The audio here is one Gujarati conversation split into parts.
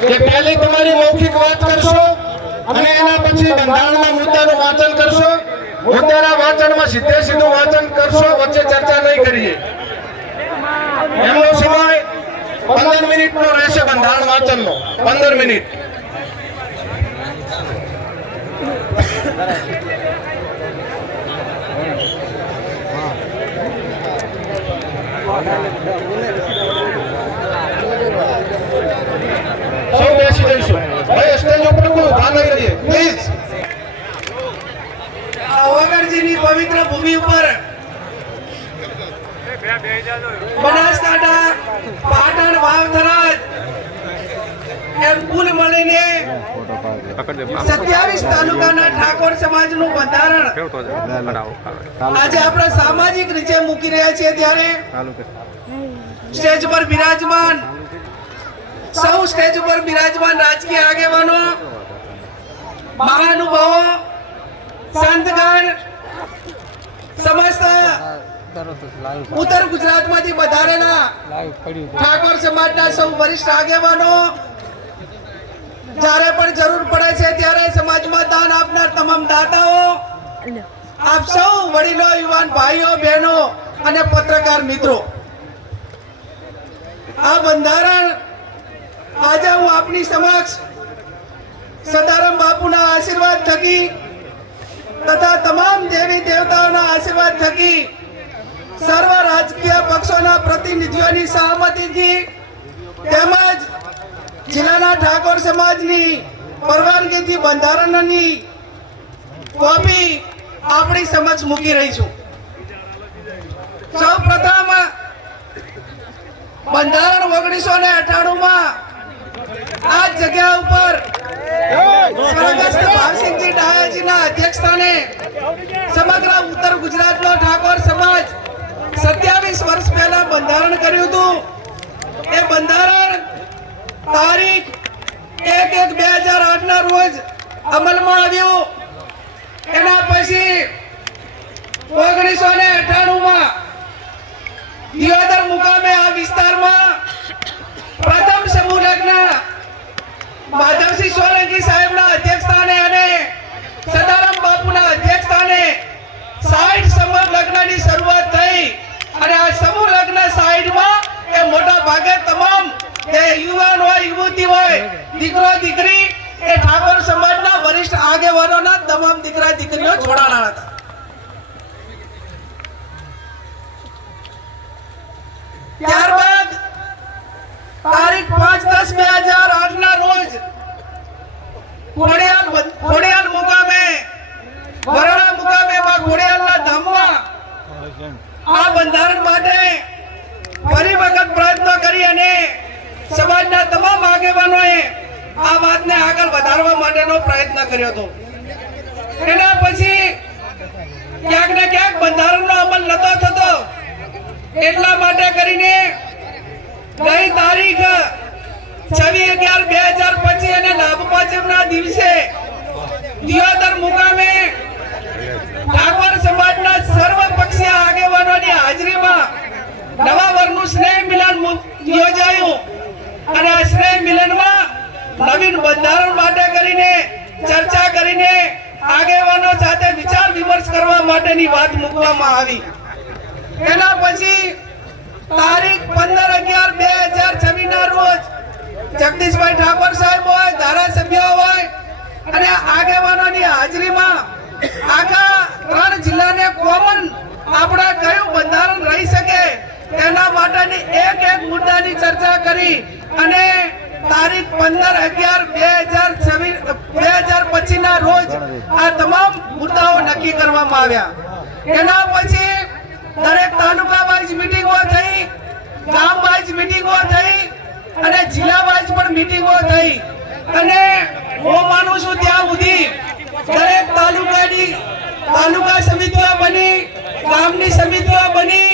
કે પહેલી તમારી મૌખિક વાત કરશો અને એના પછી બંધારણના મુદ્દાનું વાંચન કરશો. મુદ્દાના વાંચનમાં સીધે સીધું વાંચન કરશો, વચ્ચે ચર્ચા નહીં કરીએ. એમનો સમય 15 મિનિટનો રહેશે બંધારણ વાંચનનો. 15 મિનિટ. સૌ બેસી જઈશું. ભાઈ સ્ટેજ ઉપર કોઈ ઉભા નહીં રહીએ પ્લીઝ. વગરજીની પવિત્ર ભૂમિ ઉપર બનાસકાંઠા, પાટણ, વાવથરાજ એમ કુલ મળીને 27 તાલુકાના ઠાકોર સમાજનું બંધારણ આજે આપણે સામાજિક રીતે મૂકી રહ્યા છીએ. ત્યારે સ્ટેજ પર બિરાજમાન સૌ સ્ટેજ ઉપર બિરાજમાન રાજકીય આગેવાનો, મહાનુભાવો, સંતગણ, સમસ્ત ઉત્તર ગુજરાતમાંથી વધારેલા ઠાકોર સમાજના સૌ વરિષ્ઠ આગેવાનો, જ્યારે પણ જરૂર પડે છે ત્યારે સમાજમાં દાન આપનાર તમામ દાતાઓ, આપ સૌ વડીલો, યુવાન ભાઈઓ, બહેનો અને પત્રકાર મિત્રો, આ બંધારણ આજે હું આપની સમક્ષ સદારામ બાપુના આશીર્વાદ થકી તથા તમામ દેવી દેવતાઓના આશીર્વાદ થકી સર્વ રાજકીય પક્ષોના પ્રતિનિધિઓની સહમતિથી તેમજ જિલ્લાના ઠાકોર સમાજની પરવાનગીથી બંધારણની કોપી આપણી સમક્ષ મૂકી રહી છું. સૌ પ્રથમ બંધારણ 1998 આ જગ્યા ઉપર સ્વર્ગસ્થ ભાવસિંહજી ડાયાજીના અધ્યક્ષસ્થાને સમગ્ર ઉત્તર ગુજરાતનો ઠાકોર સમાજ 27 વર્ષ પહેલા બંધારણ કર્યું હતું. એ બંધારણ તારીખ 1/1/2008 ના રોજ અમલમાં આવ્યું. એના પછી 1998 દિયોદર મુકામે આ વિસ્તારમાં પ્રથમ સમૂહ લગ્ન માધવસિંહ સોલંકી સાહેબના અધ્યક્ષસ્થાને અને સદારામ બાપુના અધ્યક્ષસ્થાને 60 સમૂહ લગ્નની શરૂઆત થઈ. અને આ સમૂહ લગ્ન 60માં એ મોટા ભાગે તમામ જે યુવાન હોય, યુવતી હોય, દીકરો દીકરી એ ઠાકોર સમાજના વરિષ્ઠ આગેવાનોના તમામ દીકરા દીકરીઓ જોડાણા હતા. ત્યારબાદ તારીખ 5/10/2008 ના રોજ ખોડિયાલ મુકામે વરાણા મુકામે ખોડિયાલના ધામમાં આ બંધારણ માટે ફરી વખત પ્રયત્નો કરી અને સમાજના તમામ આગેવાનોએ આ વાતને આગળ વધારવા માટેનો પ્રયત્ન કર્યો હતો. એના પછી ક્યાંક ને ક્યાંક બંધારણનો અમલ નતો થતો. એટલા માટે કરીને ગઈ તારીખ 26/11/2025 અને લાભ પાંચમના દિવસે દિયોદર મુકામે ઠાકોર સમાજના સર્વપક્ષીય આગેવાનોની હાજરીમાં નવા વર્ષનું સ્નેહ મિલન યોજાયું. અને આ સ્નેહ મિલનમાં નવીન બંધારણ માટે કરીને ચર્ચા કરીને આગેવાનો સાથે વિચાર વિમર્શ કરવા માટેની વાત મૂકવામાં આવી. એના પછી તારીખ 15/11/2026 ના રોજ જગદીશભાઈ ઠાકોર સાહેબ હોય, ધારાસભ્ય હોય અને આગેવાનોની હાજરીમાં આખા 3 જિલ્લાને કોમન આપણા કયું બંધારણ રહી શકે તેના માટેની એક મુદ્દાની ચર્ચા કરી અને તારીખ 15/11/2025 ના રોજ આ તમામ મુદ્દાઓ નક્કી કરવામાં આવ્યા. એના પછી દરેક તાલુકા વાઇઝ મીટિંગો થઈ, ગામ વાઇઝ મીટિંગો થઈ અને જિલ્લા વાઇઝ પણ મીટિંગો થઈ. અને હું માનું છું ત્યાં સુધી દરેક તાલુકા સમિતિઓ બની, ગામની સમિતિઓ બની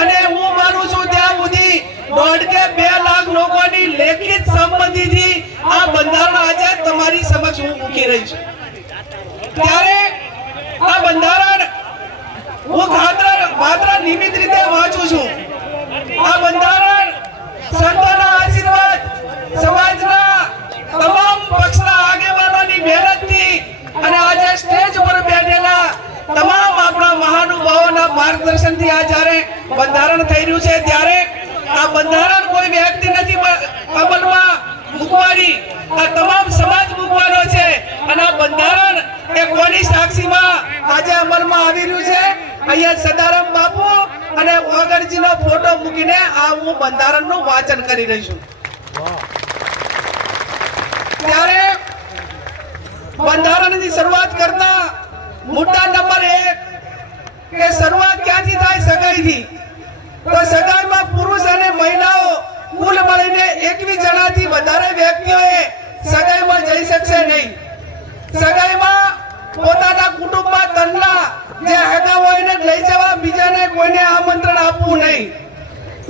અને હું માનું છું ત્યાં સુધી 1.5 કે 2 લાખ લોકોની લેખિત સંમતિથી આ બંધારણ આજે તમારી સમક્ષ હું મૂકી રહી છું. ત્યારે આ બંધારણ હું માત્ર નિયમિત રીતે વાંચું છું. આ બંધારણ સંતોના આશીર્વાદ, સમાજના બંધારણ થઈ રહ્યું છે ત્યારે આ બંધારણ કોઈ વ્યક્તિ નથી અમલમાં મૂકવાની, આ તમામ સમાજ મૂકવાનો છે. અને આ બંધારણ એ કોની સાક્ષીમાં આજે અમલમાં આવી રહ્યું છે? અહીંયા સદારામ બાપુ અને ઓગણજીનો ફોટો મૂકીને આ હું બંધારણનું વાંચન કરી રહી છું. ત્યારે બંધારણની શરૂઆત કરતા મુદ્દા નંબર 1 કે શરૂઆત ક્યાંથી થાય? સગાઈથી. તો સગાઈમાં પુરુષ અને મહિલાઓ કુલ મળીને 21 જણાથી વધારે વ્યક્તિઓએ સગાઈમાં જઈ શકશે નહીં. સગાઈમાં પોતાના કુટુંબમાં તનલા જે હગા હોય એને લઈ જવા, બીજાને કોઈને આમંત્રણ આપવું નહીં.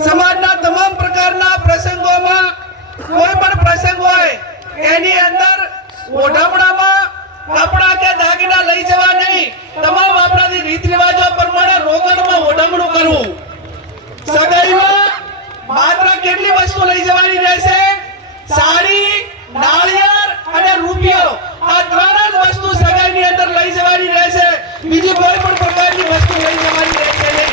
સમાજના તમામ પ્રકારના પ્રસંગોમાં કોઈ પણ પ્રસંગ હોય એની અંદર ઓઢામણામાં કપડા કે દાગીના લઈ જવા નહીં. તમામ આપણા રીત રિવાજો પ્રમાણે રોકડમાં ઓઢામણું કરવું. સગાઈમાં માત્ર કેટલી વસ્તુ લઈ જવાની રહેશે? સાડી, નાળિયેર અને રૂપિયો. આ ત્રણ જ વસ્તુ સગાઈની અંદર લઈ જવાની રહેશે. બીજી કોઈ પણ પ્રકારની વસ્તુ લઈ જવાની રહેશે નહીં.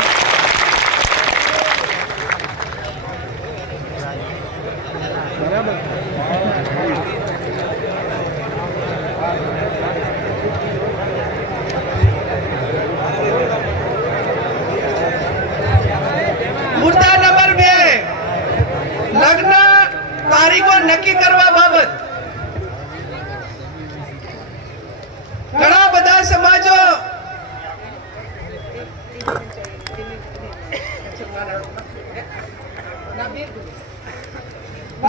મુદ્દા નંબર 2 લગ્ન તારીખો નક્કી કરવા બાબત. ઘણા બધા સમાજો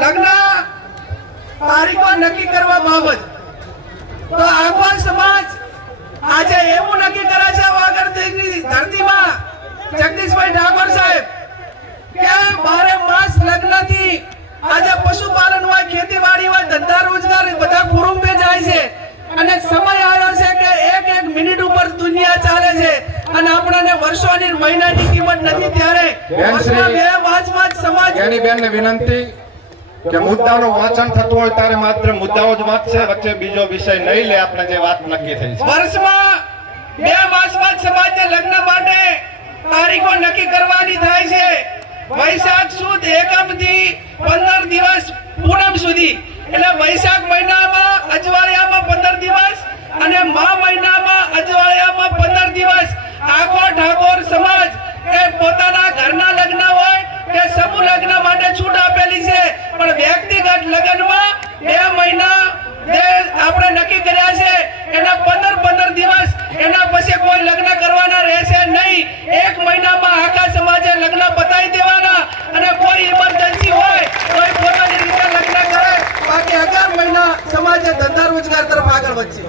લગ્ન તારીખો નક્કી કરવા બાબત. તો આખો સમાજ આજે એવું નક્કી કરે છે વાગડની ધરતીમાં જગદીશભાઈ ઠાકોર સાહેબ કે 12 માસ લગ્નથી આજે પશુપાલન હોય, ખેતીવાડી હોય, ધંધા રોજગાર બધા કુટુંબે જાય છે. અને સમય આવ્યો છે કે એક મિનિટ ઉપર દુનિયા ચાલે છે અને આપણને વર્ષોની મહિનાની કિંમત નથી. ત્યારે વર્ષના 2 માસમાં જ સમાજ એની બેનને વિનંતી કે મુદ્દાનું વાંચન થતું હોય ત્યારે માત્ર મુદ્દાઓ જ વાંચશે, વચ્ચે બીજો વિષય નહીં લે. આપણે જે વાત નક્કી થઈ છે, વર્ષમાં 2 માસમાં સમાજને લગ્ન માટે તારીખો નક્કી કરવાની થાય છે. વૈશાખ સુદ એકમ થી 15 દિવસ પૂનમ સુધી, એટલે વૈશાખ મહિનામાં અજવાળિયામાં 15 દિવસ અને મા મહિનામાં અજવાળિયામાં 15 દિવસ આખો ઠાકોર સમાજ એ પોતાના ઘરના લગ્ન હોય કે સમૂહ લગ્ન માટે છૂટ આપેલી છે. પણ વ્યક્તિગત લગ્નમાં 2 મહિના જે આપણે નક્કી કર્યા છે એના 15 દિવસ, એના પછી કોઈ લગ્ન કરવાના રહેશે નહીં. 1 મહિનામાં આખા સમાજે લગ્ન પતાવી દેવાના અને કોઈ ઇમરજન્સી હોય તો પોતાની રીતે લગ્ન કરે. બાકી 11 મહિના સમાજે ધંધા રોજગાર તરફ આગળ વધશે.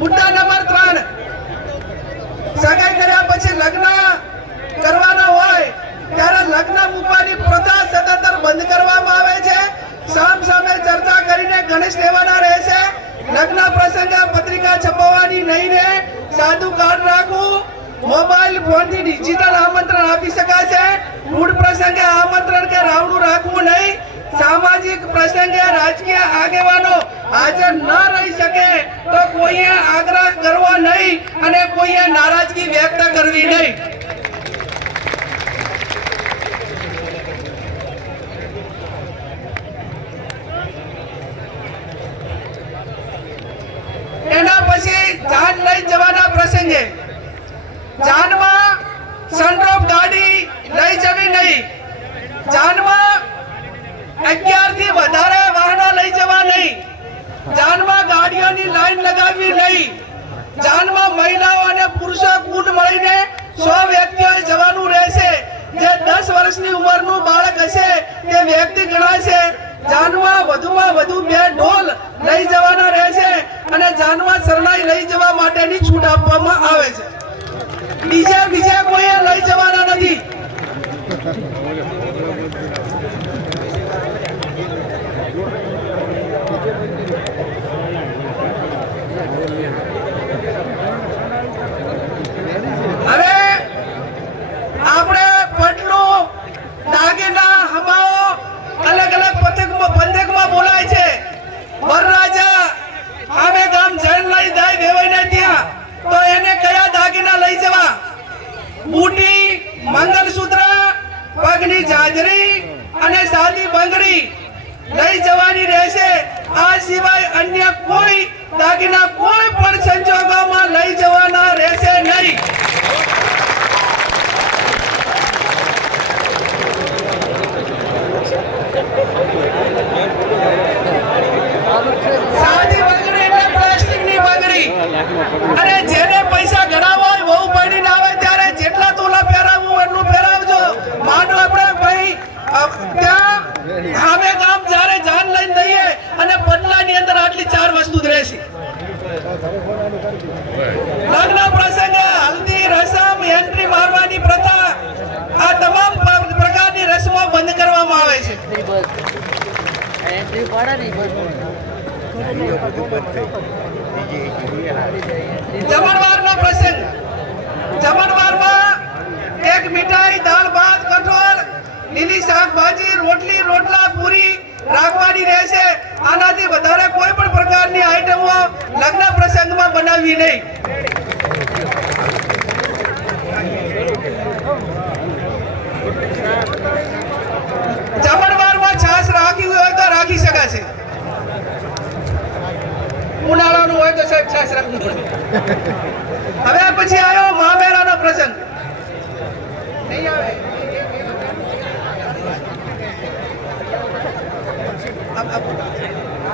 મુદ્દા નંબર 3 સગાઈ કર્યા પછી લગ્ન કરવાના હોય ત્યારે લગ્ન મૂકવાની પ્રથા સતત બંધ કરવામાં આવે છે. સામ સામે ચર્ચા કરીને ગણેશ લેવાના રહેશે. લગ્ન પ્રસંગે પત્રિકા છપાવવાની નહીં રહે. સાદું કાર્ડ રાખવું. મોબાઈલ ફોનથી ડિજિટલ આમંત્રણ આપી શકાશે. મૂળ પ્રસંગે આમંત્રણ કે રાવણું રાખવું નહીં. સામાજિક પ્રસંગે રાજકીય આગેવાનો હાજર ન રહી શકે તો કોઈએ આગ્રહ કરવો નહીં અને કોઈએ નારાજગી વ્યક્ત કરવી નહીં. એના પછી જાન લઈ જવાના પ્રસંગે જાનમાં સનરૂફ ગાડી લઈ જવી નહીં. જાનમાં 11 થી વધારે વાહનો લઈ જવા નહીં. જાનમાં ગાડીઓની લાઈન લગાવવી નહીં. જાનમાં મહિલાઓ અને પુરુષો કુલ મળીને 100 વ્યક્તિઓએ જવાનું રહેશે. જે 10 વર્ષની ઉંમરનું બાળક હશે તે વ્યક્તિ ગણાશે. જાનમાં વધુમાં વધુ 2 ઢોલ લઈ જવાના રહેશે અને જાનમાં શરણાઈ લઈ જવા માટેની છૂટ આપવામાં આવે છે. બીજા કોઈએ લઈ જવાના નથી. હવે આપણે પટલું, દાગીના, હમાઓ અલગ અલગ પંથકમાં બોલાય છે. વરરાજા આમે ગામ જણ લઈ જાય વેવાઈને ત્યાં બંગડી લઈ જવાની રહેશે. આ સિવાય અન્ય કોઈ દાગીના કોઈ પણ સંજોગોમાં લઈ જવાના રહેશે નહીં. સાદી બંગડી એટલે પ્લાસ્ટિકની બંગડી. અને જેને પૈસા ઘણા હોય બહુ પડીને આવે ત્યારે જેટલા તોલા પહેરાવવું એટલું પહેરાવજો. માનો આપણે ભાઈ ત્યાં સામે ગામ જ્યારે જાન લઈને દઈએ અને પટલાની અંદર આટલી 4 વસ્તુ જ રહેશે. લગ્ન પ્રસંગે હલ્દી રસમ એન્ટ્રી મારવાની પ્રથા આ તમામ પ્રકારની રસમો બંધ કરવામાં આવે છે. જમણવારનો પ્રસંગ. જમણવારમાં એક મીઠાઈ, દાળ ભાત, કઠોળ, લીલી શાકભાજી, રોટલી, રોટલા, પૂરી રાખવાની રહેશે. આનાથી વધારે કોઈ પણ પ્રકારની આઈટમો લગ્ન પ્રસંગમાં બનાવવી નહીં. જમણવારમાં છાશ રાખવી હોય તો રાખી શકાશે. ઉનાળાનું હોય તો સાહેબ છાશ રાખવું પડે. હવે પછી આવ્યો મામેરાનો પ્રસંગ. નહીં આવે.